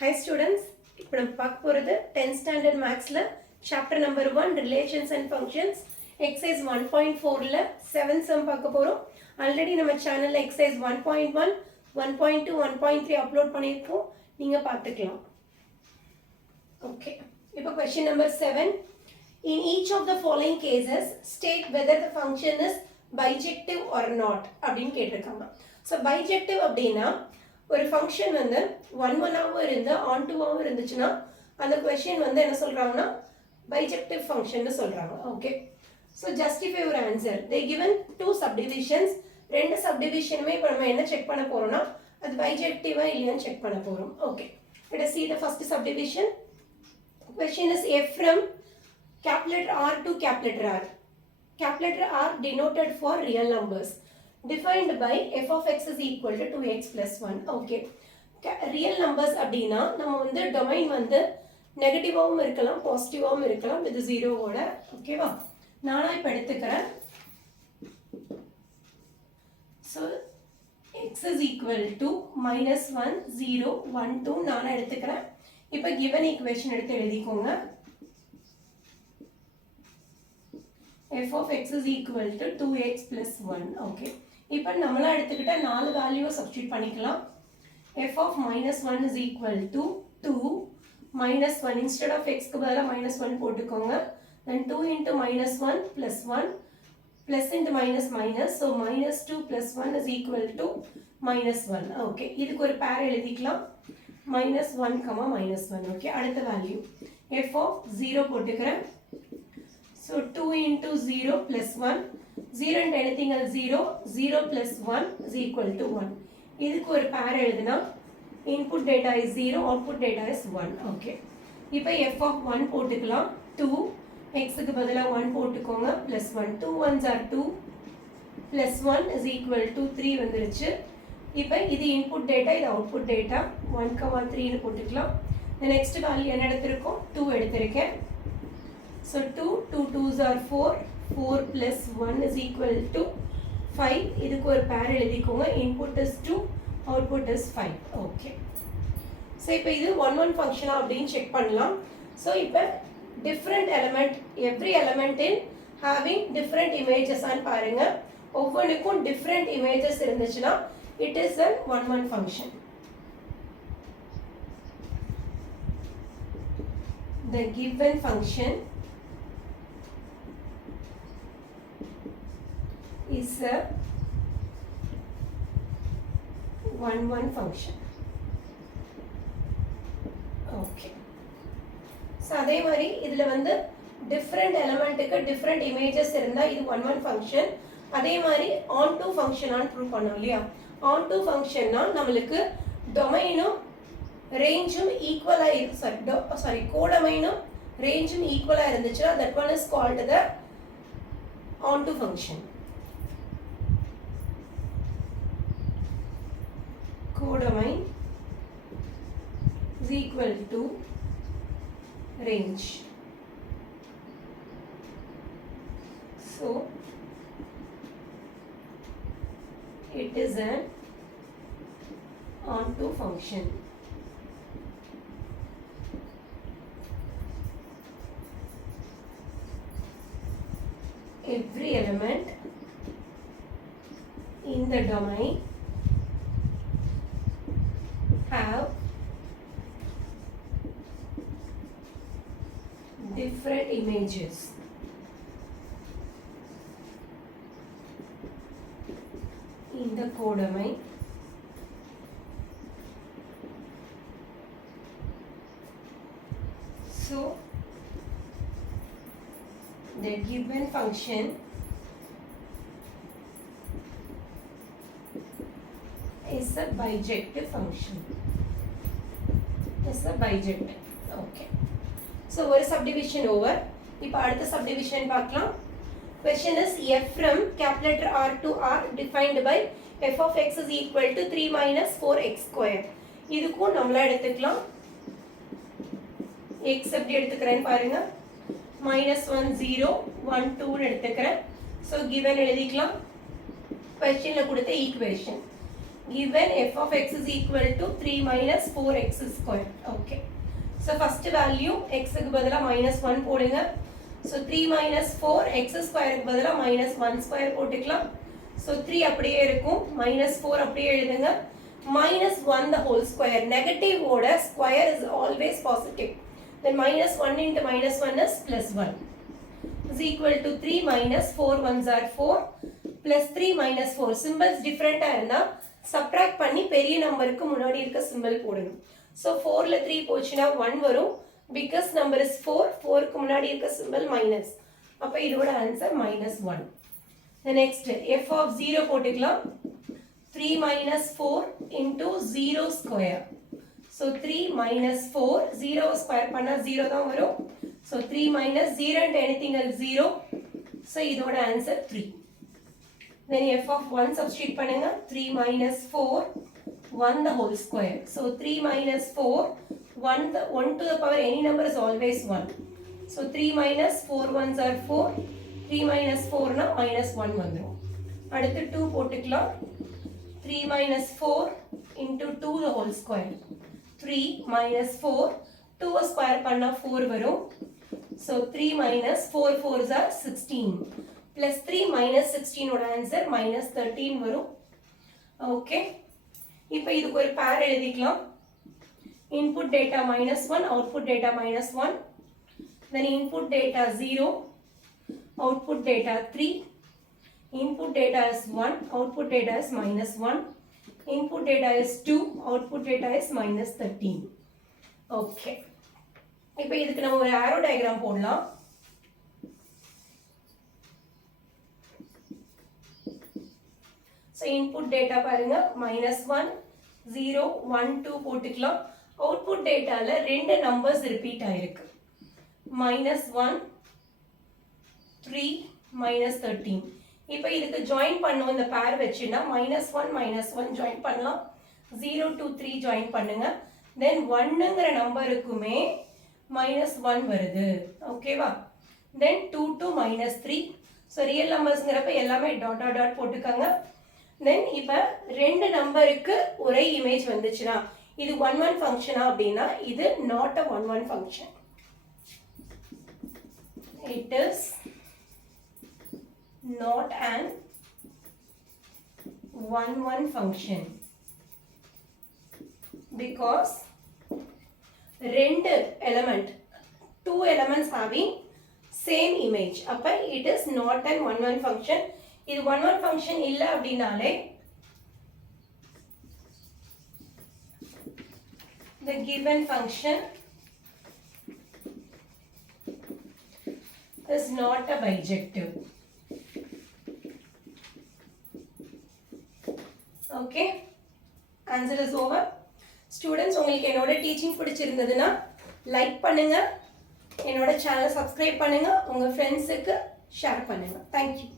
Hi students, இப்போ நம்ம பார்க்க போகிறது 10th standard mathsல chapter number 1 relations and functions exercise 1.4ல 7th sum பார்க்க போகிறோம். ஆல்ரெடி நம்ம சேனலில் exercise 1.1, 1.2, 1.3 அப்லோட் பண்ணியிருக்கோம், நீங்கள் பார்த்துக்கலாம். ஓகே, இப்போ question number 7. In each of the following cases, state whether the function is bijective or not அப்படின்னு கேட்டிருக்காங்க. ஸோ bijective அப்படின்னா ஒரு ஃபங்க்ஷன் வந்து ஒன்னாகவும் இருந்து ஆன்டுவாகவும் இருந்துச்சுன்னா அந்த கொஸ்டின் வந்து என்ன சொல்கிறாங்கன்னா பைஜெக்டிவ் ஃபங்க்ஷன் சொல்கிறாங்க. ஓகே, ஸோ ஜஸ்டிஃபை ஒரு ஆன்சர். தே கிவன் 2 சப்டிவிஷன்ஸ். 2 சப்டிவிஷனுமே இப்போ நம்ம என்ன செக் பண்ண போகிறோம்னா அது பைஜெக்டிவாக இல்லையான்னு செக் பண்ண போகிறோம். Okay, let us see the first subdivision. Question is f from capital letter R to capital letter R. Capital letter R denoted for real numbers. Defined by f of x is equal to 2x plus 1. Okay, real numbers அப்படின்னா நம்ம வந்து டொமைன் வந்து நெகட்டிவாகவும் இருக்கலாம் பாசிட்டிவாகவும் இருக்கலாம் இது ஜீரோவோட. ஓகேவா, நானா இப்போ எடுத்துக்கிறேன். So x is equal to -1 0 1 2 நானா எடுத்துக்கிறேன். இப்போ கிவன் ஈக்குவேஷன் எடுத்து எழுதிக்கோங்க. f of x is equal to 2x plus 1. ஓகே, இப்போ நம்மளா எடுத்துக்கிட்ட 4 வேல்யூவை சப்ஸ்டிட்யூட் பண்ணிக்கலாம். f of -1 is equal to 2 -1 instead of x க்கு பதிலா -1 போட்டுக்கோங்க. then 2 into -1 plus 1 plus into minus minus, so -2 plus 1 is equal to -1. ஓகே, இதுக்கு ஒரு பேர் எழுதிக்கலாம். -1, -1. ஓகே, அடுத்த வேல்யூ f of 0 போட்டுக்கிறேன். so 2 into 0 plus 1, 0 and anything else 0, 0 plus 1 is equal to 1. இதுக்கு ஒரு பேர் எழுதுனா input data is 0, output data is 1. ஓகே, இப்போ f of 1 போட்டுக்கலாம். 2 x க்கு பதிலா 1 போட்டுக்கோங்க plus 1, 2 ones are 2 plus 1 is equal to 3 வந்துருச்சு. இப்போ இது input data, இது output data. 1, 3 னு போட்டுக்கலாம். the next value என்ன எடுத்திருக்கோம் 2 எடுத்திருக்கேன். so 2 2s are 4, 4 plus 1 is equal to 5. இதுக்கு ஒரு பேர் எழுதிக்கோங்க. input is 2, output is 5. Okay, so இப்போ இது 1 ஃபங்க்ஷனா அப்படின்னு செக் பண்ணலாம். ஸோ இப்போ different element, every element in having different images ஆன்னு பாருங்க. ஒவ்வொன்றுக்கும் டிஃப்ரெண்ட் இமேஜஸ் இருந்துச்சுன்னா it is an 1 function. the given function is a 1 function. okay, so அதே மாதிரி இதுல வந்து different elementக்கு different images இருந்தா இது 1 function. அதே மாதிரி onto function ஆன் ப்ரூவ் பண்ணோம் இல்லையா. onto functionனா நம்மளுக்கு டொமைனும் ரேஞ்சும் ஈக்குவலா சாரி கோடமைனும் ரேஞ்சும் ஈக்குவலா இருந்துச்சுன்னா that one is called the onto function. codomain is equal to range. So it is an onto function. Every element in the domain have different images. In the codomain so the given function is a bijective function. Is a bijective. Okay, so ஒரு subdivision over. இப்போ அடுத்த subdivision பார்க்கலாம். question is f from capital letter R to R defined by f of x is equal to 3 minus 4x square. இதுக்கும் நம்மளா எடுத்துக்கலாம். x எப்படி எடுத்துக்கிறேன்னு பாருங்க. -1 0 1 2 எடுத்துக்கிறேன். so given எழுதிக்கலாம். questionல கொடுத்த equation given f of x is equal to 3 minus 4x square. Okay. So first value x க்கு பதிலா minus 1 போடுங்க. So 3 minus 4 x square க்கு பதிலா minus 1 square போட்டுக்கலாம். So 3 அப்படியே இருக்கும். minus 4 அப்படியே எழுதுங்க. minus 1 the whole square. Negative ஓட square is always positive. Then minus 1 into minus 1 is plus 1. Is equal to 3 minus 4 ones are 4 plus 3 minus 4. Symbols different இருந்தா subtract பண்ணி பெரிய நம்பருக்கு முன்னாடி இருக்க symbol போடணும். So 4ல 3 போச்சுனா 1 வரும். Biggest number is 4. 4க்கு முன்னாடி இருக்க symbol minus. அப்ப இதோட answer minus 1. The next f of 0 போட்டுக்கலாம். 3 minus 4 into 0 square. So 3 minus 4, 0 square பண்ணா 0 தான் வரும். So 3 minus 0 and anything else 0. So இதோட answer 3. Then f of 1 substitute பண்ணுங்க. 3 minus 4, 1 the whole square. So 3 minus 4, 1 to the power any number is always 1. So 3 minus 4 ones are 4. 3 minus 4 na minus 1 வந்துரும். அடுத்து 2 போட்டுக்கலாம். 3 minus 4 into 2 the whole square. 3 minus 4, 2 square பண்ணா 4 வரும். So 3 minus 4 4s are 16. Plus 3 minus 16 ஓட answer minus 13 வரும். Okay. இப்போ இதுக்கு ஒரு pair எழுதிக்கலாம். Input data minus 1, output data minus 1. Then input data 0, output data 3. Input data is 1, output data is minus 1. Input data is 2, output data is minus 13. Okay. இப்போ இதுக்கு நம்ம ஒரு arrow diagram போடலாம். So input data பாருங்க minus 1, 0, 1, 2 போட்டுக்கலாம். Output dataல ரெண்டு numbers repeat ஆயிருக்கு. minus 1, 3, minus 13. இப்போ இதுக்கு join பண்ணும் இந்த pair வச்சுனா minus 1 join பண்ணலாம். 0 to 3 join பண்ணுங்க. Then 1ங்கற நம்பருக்குமே minus 1 வருது. ஓகேவா? Then 2 to minus 3. So real numbersங்கறப்ப எல்லாமே dot dot dot போட்டுக்கங்க. Then இப்ப ரெண்டு நம்பருக்கு ஒரே இமேஜ் வந்துச்சுனா இது 1 1 ஃபங்க்ஷனா அப்படினா இது not a 1 1 function. It is not an 1 1 function because ரெண்டு element 2 elements having same image அப்ப it is not an 1 1 function. இது 1 1 function இல்ல அப்படினாலே the given function is not a bijective. Okay, answer is over. Students, உங்களுக்கு என்னோட டீச்சிங் பிடிச்சிருந்ததுன்னா லைக் பண்ணுங்க, என்னோட சேனலை சப்ஸ்கிரைப் பண்ணுங்க, உங்க ஃப்ரெண்ட்ஸுக்கு ஷேர் பண்ணுங்க. Thank you.